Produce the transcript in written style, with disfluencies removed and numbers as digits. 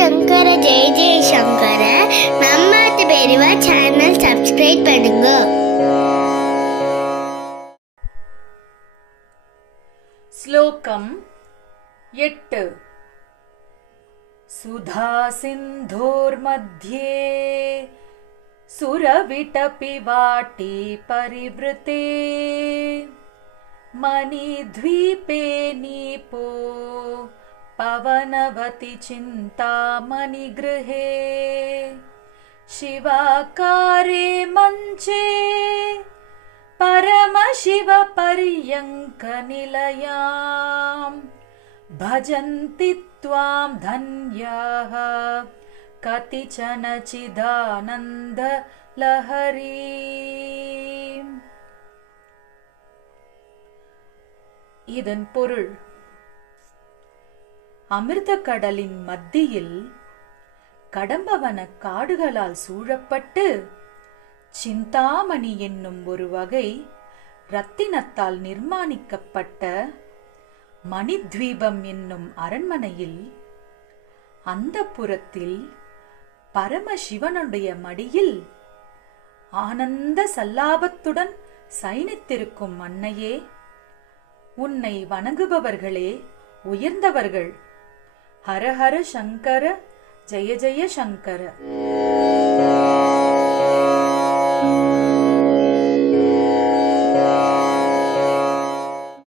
சங்கர ஜெய ஜெய சங்கர. நம்ம பெரியவா channel subscribe பண்ணுங்க. श्लोकम् 8 सुधा सिन्धोर्मध्ये सुरविटपि वाटे परिवृते मणिद्वीपे नीपो पवनवति चिन्तामणिगृहे शिवाकारे मञ्चे परमशिवपर्यङ्कनिलयां भजन्ति त्वां धन्याः कतिचन चिदानन्दलहरी. இதன் பொருள், அமிர்த கடலின் மத்தியில் கடம்பவன காடுகளால் சூழப்பட்டு சிந்தாமணி என்னும் ஒரு வகை ரத்தினத்தால் நிர்மாணிக்கப்பட்ட மணித்வீபம் என்னும் அரண்மனையில் அந்தப்புரத்தில் பரமசிவனுடைய மடியில் ஆனந்த சல்லாபத்துடன் சயனித்திருக்கும் அன்னையே, உன்னை வணங்குபவர்களே உயர்ந்தவர்கள். ஹர ஹர சங்கர, ஜெய ஜெய சங்கர.